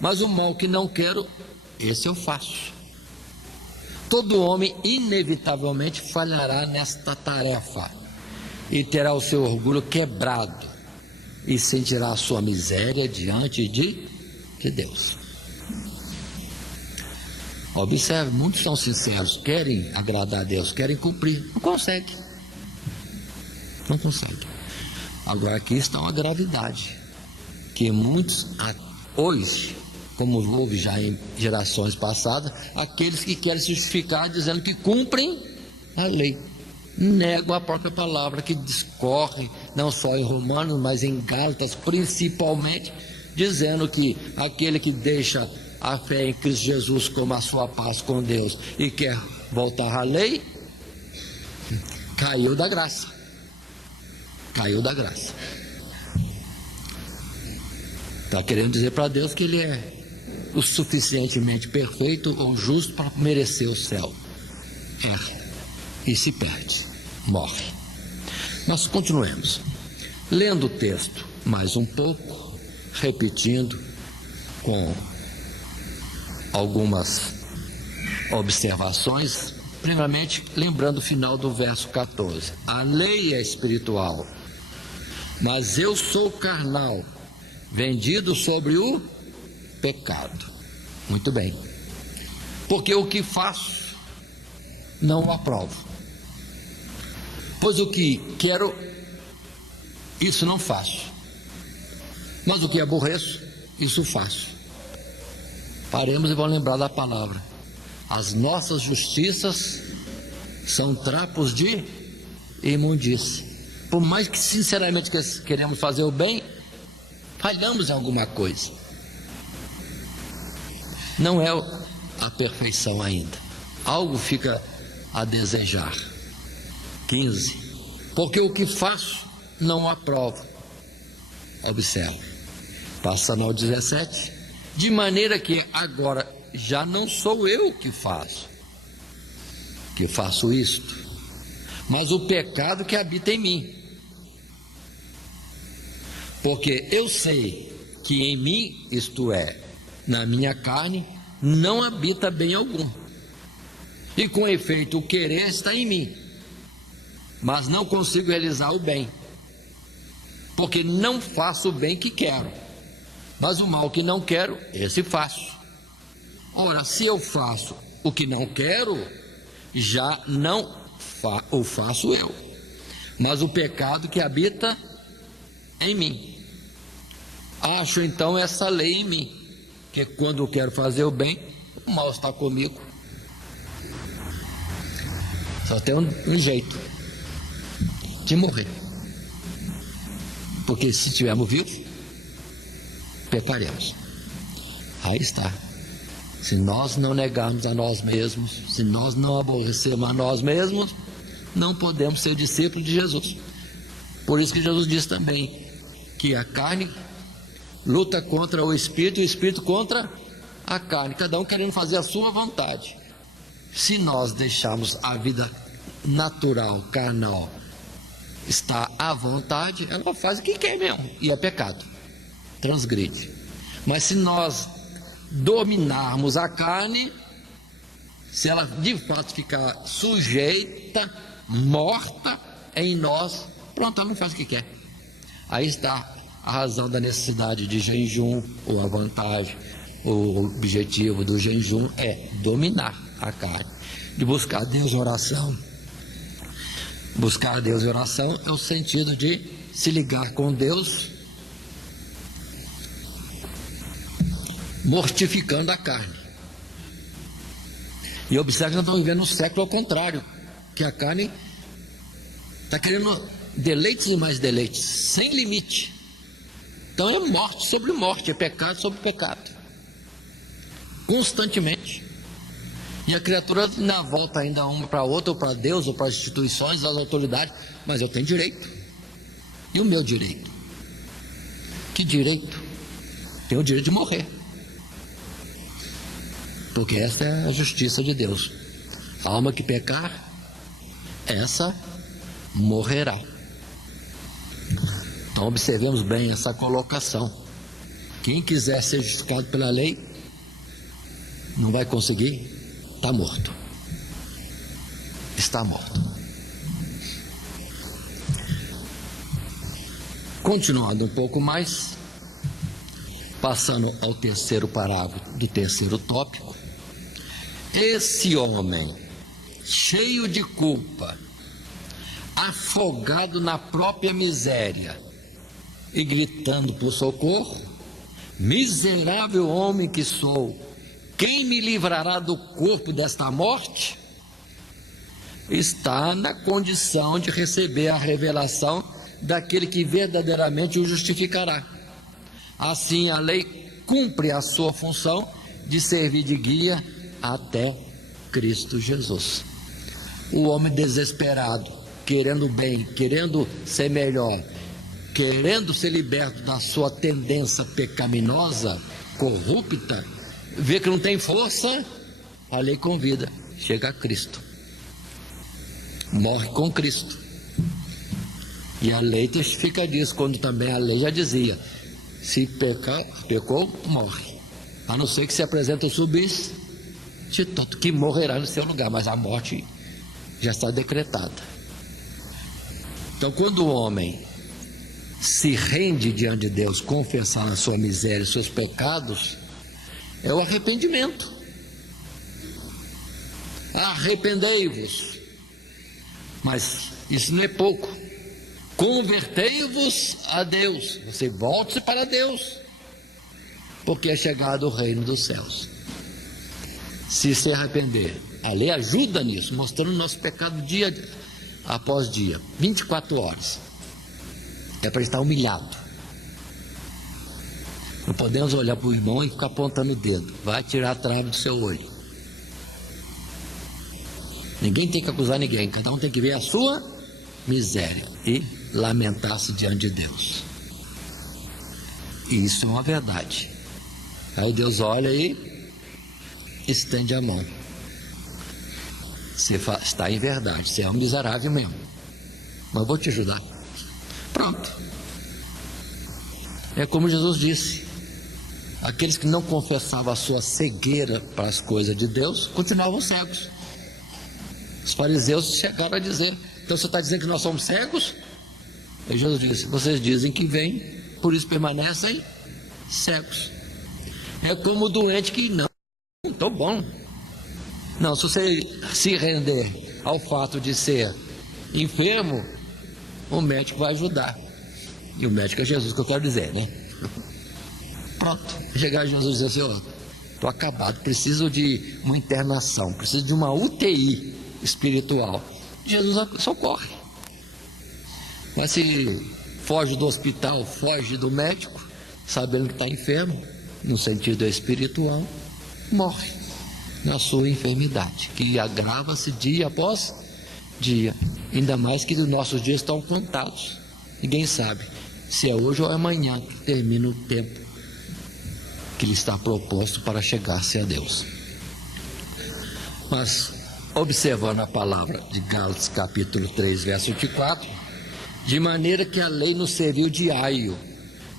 mas o mal que não quero, esse eu faço. Todo homem inevitavelmente falhará nesta tarefa e terá o seu orgulho quebrado e sentirá a sua miséria diante de Deus. Observe, muitos são sinceros, querem agradar a Deus, querem cumprir, não consegue. Agora aqui está uma gravidade, que muitos hoje, como houve já em gerações passadas, aqueles que querem se justificar dizendo que cumprem a lei, negam a própria palavra que discorre não só em Romanos, mas em Gálatas principalmente, dizendo que aquele que deixa a fé em Cristo Jesus como a sua paz com Deus e quer voltar à lei, caiu da graça. Caiu da graça. Está querendo dizer para Deus que Ele é o suficientemente perfeito ou justo para merecer o céu. Erra e se perde, morre. Mas continuemos. Lendo o texto mais um pouco, repetindo com algumas observações. Primeiramente, lembrando o final do verso 14. A lei é espiritual, mas eu sou carnal, vendido sobre o pecado. Muito bem. Porque o que faço, não o aprovo. Pois o que quero, isso não faço. Mas o que aborreço, isso faço. Paremos e vamos lembrar da palavra. As nossas justiças são trapos de imundície. Por mais que sinceramente queremos fazer o bem, falhamos em alguma coisa. Não é a perfeição ainda. Algo fica a desejar. 15. Porque o que faço, não aprovo. Observe. Passando ao 17. De maneira que agora já não sou eu que faço isto, mas o pecado que habita em mim. Porque eu sei que em mim, isto é, na minha carne, não habita bem algum. E com efeito, o querer está em mim, mas não consigo realizar o bem, porque não faço o bem que quero, mas o mal que não quero, esse faço. Ora, se eu faço o que não quero, já não o faço eu, mas o pecado que habita em mim. Acho então essa lei em mim, que quando eu quero fazer o bem, o mal está comigo. Só tem um jeito de morrer, porque se estivermos vivos, pecaremos. Aí está. Se nós não negarmos a nós mesmos, se nós não aborrecermos a nós mesmos, não podemos ser discípulos de Jesus. Por isso que Jesus diz também que a carne luta contra o espírito e o espírito contra a carne, cada um querendo fazer a sua vontade. Se nós deixarmos a vida natural, carnal, estar à vontade, ela faz o que quer mesmo, e é pecado, transgride. Mas se nós dominarmos a carne, se ela de fato ficar sujeita, morta em nós, pronto, ela não faz o que quer. Aí está a razão da necessidade de jejum, ou a vantagem, o objetivo do jejum é dominar a carne, de buscar Deus em oração. Buscar Deus em oração é o sentido de se ligar com Deus, mortificando a carne. E observe que nós estamos vivendo um século ao contrário, que a carne está querendo deleites e mais deleites, sem limite. Então é morte sobre morte, é pecado sobre pecado, constantemente. E a criatura ainda volta ainda uma para outra, ou para Deus, ou para as instituições, às autoridades, mas eu tenho direito. E o meu direito? Que direito? Tenho o direito de morrer, porque esta é a justiça de Deus. A alma que pecar, essa morrerá. Então observemos bem essa colocação. Quem quiser ser justificado pela lei, não vai conseguir, está morto. Está morto. Continuando um pouco mais, passando ao terceiro parágrafo do terceiro tópico. Esse homem, cheio de culpa, afogado na própria miséria, e gritando por socorro: miserável homem que sou, quem me livrará do corpo desta morte? Está na condição de receber a revelação daquele que verdadeiramente o justificará. Assim, a lei cumpre a sua função de servir de guia até Cristo Jesus. O homem desesperado, querendo bem, querendo ser melhor, querendo ser liberto da sua tendência pecaminosa, corrupta, vê que não tem força, a lei convida, chega a Cristo, morre com Cristo. E a lei testifica disso, quando também a lei já dizia: se pecou, morre, a não ser que se apresente o substituto, que morrerá no seu lugar, mas a morte já está decretada. Então, quando o homem se rende diante de Deus, confessando a sua miséria e seus pecados, é o arrependimento. Arrependei-vos, mas isso não é pouco. Convertei-vos a Deus, você volte-se para Deus, porque é chegado o reino dos céus. Se arrepender, a lei ajuda nisso, mostrando o nosso pecado dia após dia, 24 horas. É para estar humilhado. Não podemos olhar para o irmão e ficar apontando o dedo. Vai tirar a trave do seu olho. Ninguém tem que acusar ninguém. Cada um tem que ver a sua miséria e lamentar-se diante de Deus. E isso é uma verdade. Aí Deus olha e estende a mão. Você está em verdade. Você é um miserável mesmo, mas eu vou te ajudar. Pronto. É como Jesus disse: aqueles que não confessavam a sua cegueira para as coisas de Deus continuavam cegos. Os fariseus chegaram a dizer: então você está dizendo que nós somos cegos? E Jesus disse: vocês dizem que vêm, por isso permanecem cegos. É como o doente que não estou bom. Não, se você se render ao fato de ser enfermo, o médico vai ajudar. E o médico é Jesus, que eu quero dizer, né? Pronto. Chegar Jesus e dizer assim: ó, estou acabado, preciso de uma internação, preciso de uma UTI espiritual. Jesus socorre. Mas se foge do hospital, foge do médico, sabendo que está enfermo, no sentido espiritual, morre na sua enfermidade, que agrava-se dia após dia. Ainda mais que os nossos dias estão contados. Ninguém sabe se é hoje ou é amanhã que termina o tempo que lhe está proposto para chegar-se a Deus. Mas, observando a palavra de Gálatas capítulo 3, verso 24, de maneira que a lei nos serviu de aio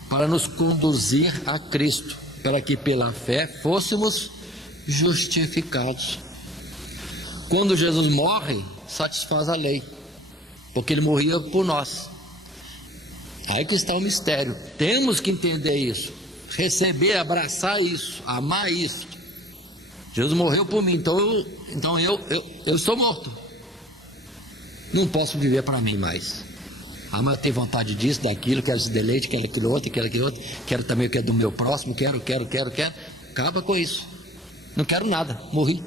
para nos conduzir a Cristo, para que pela fé fôssemos justificados. Quando Jesus morre, satisfaz a lei, porque ele morria por nós. Aí que está o mistério. Temos que entender isso, receber, abraçar isso, amar isso. Jesus morreu por mim, então eu estou morto. Não posso viver para mim mais. Mas tenho vontade disso, daquilo, quero esse deleite, quero aquilo outro, quero também o que é do meu próximo, quero. Acaba com isso. Não quero nada, morri.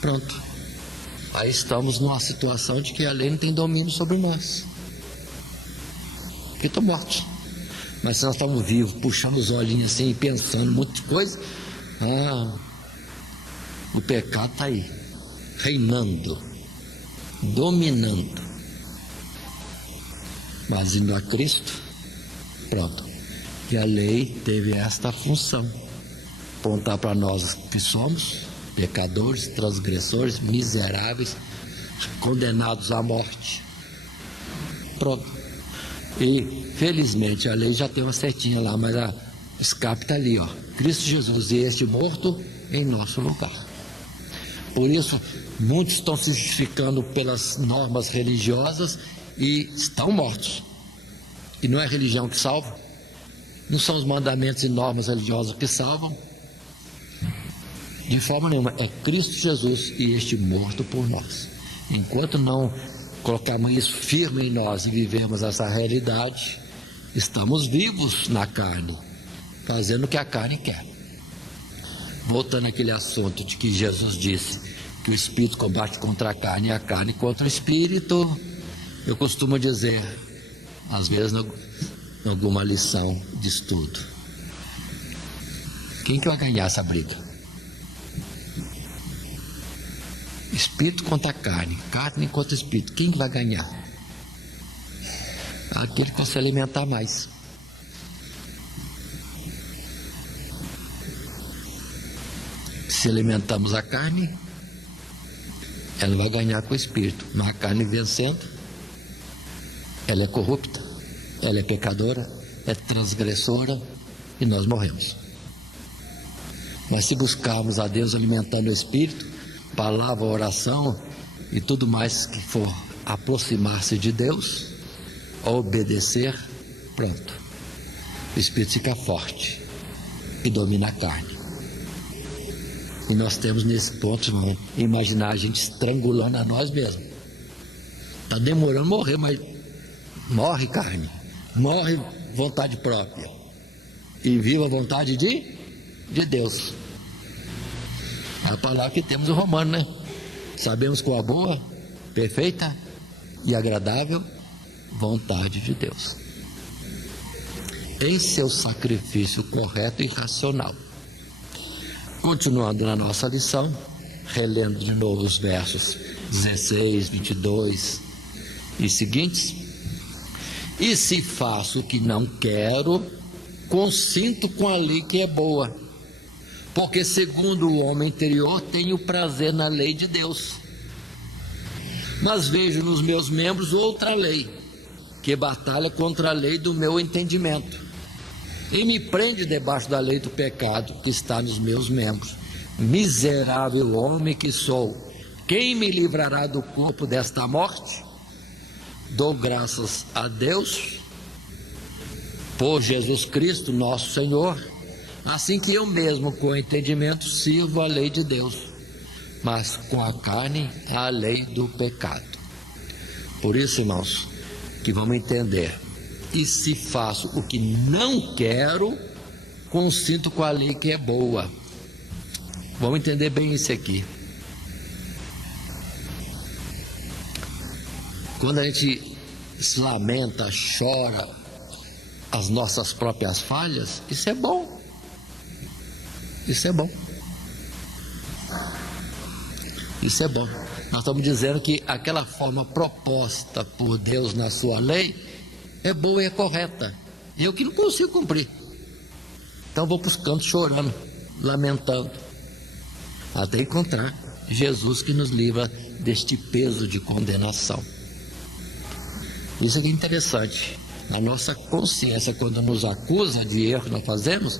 Pronto. Aí estamos numa situação de que a lei não tem domínio sobre nós, porque estou morto. Mas se nós estamos vivos, puxando os olhinhos assim, pensando um monte de coisa, o pecado está aí, reinando, dominando. Mas indo a Cristo, pronto. E a lei teve esta função: apontar para nós que somos pecadores, transgressores, miseráveis, condenados à morte. Pronto. E felizmente a lei já tem uma setinha lá, mas a escape está ali, ó. Cristo Jesus, e este morto em nosso lugar. Por isso, muitos estão se justificando pelas normas religiosas e estão mortos. E não é a religião que salva. Não são os mandamentos e normas religiosas que salvam. De forma nenhuma, é Cristo Jesus e este morto por nós. Enquanto não colocarmos isso firme em nós e vivemos essa realidade, estamos vivos na carne, fazendo o que a carne quer. Voltando àquele assunto de que Jesus disse que o espírito combate contra a carne e a carne contra o espírito, eu costumo dizer, às vezes em alguma lição de estudo, quem que vai ganhar essa briga? Espírito contra carne, carne contra espírito, quem que vai ganhar? Aquele que vai se alimentar mais. Se alimentamos a carne, ela vai ganhar com o espírito, mas a carne vencendo, ela é corrupta, ela é pecadora, é transgressora e nós morremos. Mas se buscarmos a Deus alimentando o espírito, palavra, oração e tudo mais que for aproximar-se de Deus, obedecer, pronto, o espírito fica forte e domina a carne. E nós temos nesse ponto, irmão, imaginar a gente estrangulando a nós mesmos. Está demorando a morrer, mas morre carne, morre vontade própria e viva a vontade de Deus. A palavra que temos o Romano, né? Sabemos qual a boa, perfeita e agradável vontade de Deus, em seu sacrifício correto e racional. Continuando na nossa lição, relendo de novo os versos 16, 22 e seguintes. E se faço o que não quero, consinto com a lei que é boa, porque segundo o homem interior tenho prazer na lei de Deus. Mas vejo nos meus membros outra lei, que batalha contra a lei do meu entendimento, e me prende debaixo da lei do pecado que está nos meus membros. Miserável homem que sou, quem me livrará do corpo desta morte? Dou graças a Deus por Jesus Cristo nosso Senhor, assim que eu mesmo com entendimento sirvo a lei de Deus, mas com a carne a lei do pecado. Por isso, irmãos, que vamos entender: e se faço o que não quero, consinto com a lei que é boa. Vamos entender bem isso aqui. Quando a gente se lamenta, chora as nossas próprias falhas, isso é bom. Isso é bom. Isso é bom. Nós estamos dizendo que aquela forma proposta por Deus na sua lei é boa e é correta. Eu que não consigo cumprir. Então vou para os cantos chorando, lamentando, até encontrar Jesus que nos livra deste peso de condenação. Isso aqui é interessante. A nossa consciência, quando nos acusa de erro que nós fazemos,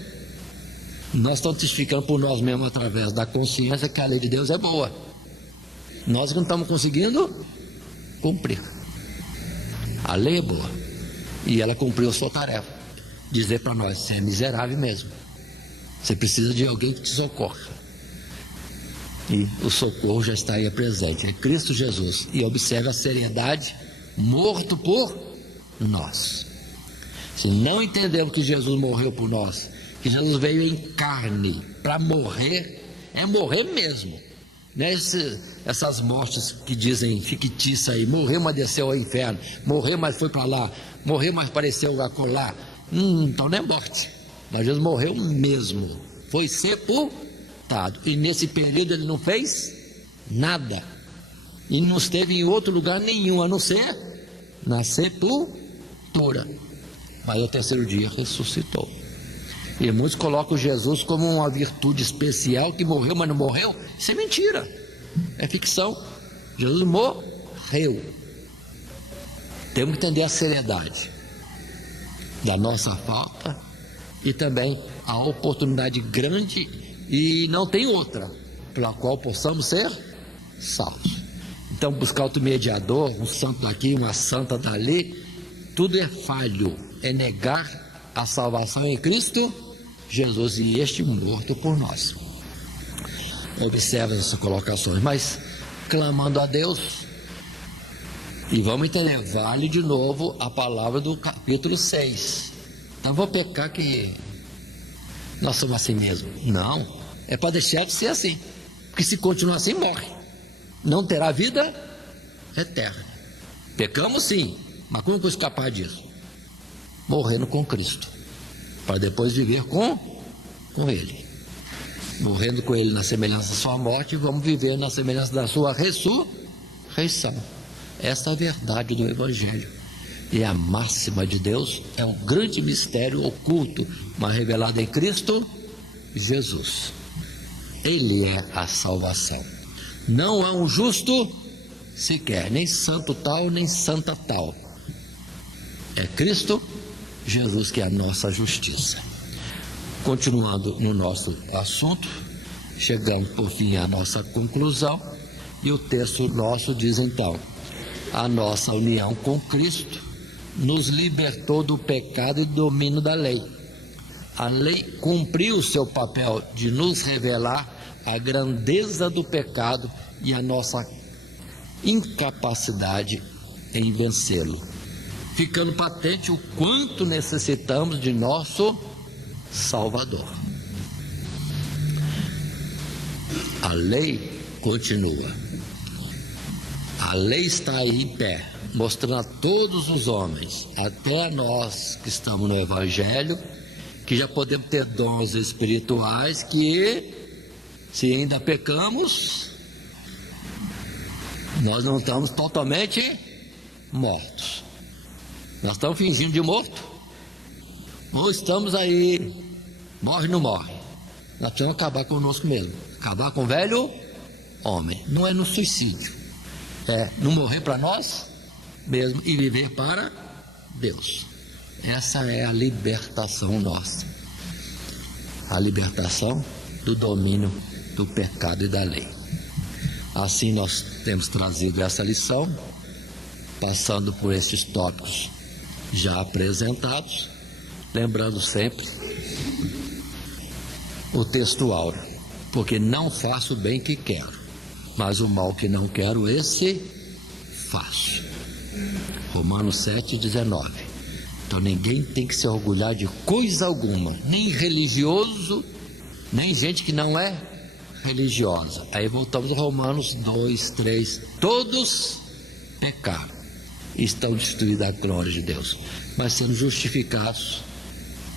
nós estamos testificando por nós mesmos através da consciência que a lei de Deus é boa. Nós não estamos conseguindo cumprir. A lei é boa e ela cumpriu a sua tarefa, dizer para nós: você é miserável mesmo, você precisa de alguém que te socorra, e o socorro já está aí presente, é Cristo Jesus. E observe a seriedade: morto por nós. Se não entendemos que Jesus morreu por nós, que Jesus veio em carne para morrer, é morrer mesmo. Não é essas mortes que dizem fictícias aí: morreu, mas desceu ao inferno, morreu, mas foi para lá, morreu, mas apareceu acolá. Então não é morte. Mas Jesus morreu mesmo, foi sepultado, e nesse período ele não fez nada, e não esteve em outro lugar nenhum a não ser na sepultura, mas ao terceiro dia ressuscitou. E muitos colocam Jesus como uma virtude especial, que morreu, mas não morreu. Isso é mentira, é ficção. Jesus morreu. Temos que entender a seriedade da nossa falta e também a oportunidade grande, e não tem outra, pela qual possamos ser salvos. Então, buscar outro mediador, um santo daqui, uma santa dali, tudo é falho, é negar a salvação em Cristo Jesus, e este morto por nós. Observe essas colocações, mas clamando a Deus, E vamos entender, vale de novo a palavra do capítulo 6. Não vou pecar que nós somos assim mesmo. Não, é para deixar de ser assim. Porque se continuar assim, morre. Não terá vida eterna. Pecamos sim, mas como eu vou escapar disso? Morrendo com Cristo, para depois viver com Ele. Morrendo com Ele na semelhança da sua morte, vamos viver na semelhança da sua ressurreição. Essa é a verdade do Evangelho. E a máxima de Deus é um grande mistério oculto, mas revelado em Cristo Jesus. Ele é a salvação. Não há um justo sequer, nem santo tal, nem santa tal. É Cristo Jesus que é a nossa justiça. Continuando no nosso assunto, chegamos por fim à nossa conclusão, e o texto nosso diz então: a nossa união com Cristo nos libertou do pecado e do domínio da lei. A lei cumpriu o seu papel de nos revelar a grandeza do pecado e a nossa incapacidade em vencê-lo, ficando patente o quanto necessitamos de nosso Salvador. A lei continua. A lei está aí em pé, mostrando a todos os homens, até a nós que estamos no Evangelho, que já podemos ter dons espirituais, que se ainda pecamos, nós não estamos totalmente mortos. Nós estamos fingindo de morto, ou estamos aí, morre ou não morre. Nós precisamos acabar conosco mesmo, acabar com o velho homem. Não é no suicídio, é não morrer para nós mesmo e viver para Deus. Essa é a libertação nossa, a libertação do domínio do pecado e da lei. Assim nós temos trazido essa lição, passando por estes tópicos já apresentados, lembrando sempre o texto áureo: porque não faço o bem que quero, mas o mal que não quero, esse faço. Romanos 7,19. Então ninguém tem que se orgulhar de coisa alguma, nem religioso, nem gente que não é religiosa. Aí voltamos a Romanos 2, 3. Todos pecaram e estão destituídos da glória de Deus, mas sendo justificados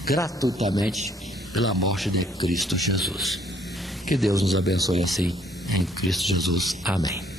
gratuitamente pela morte de Cristo Jesus. Que Deus nos abençoe assim, em Cristo Jesus. Amém.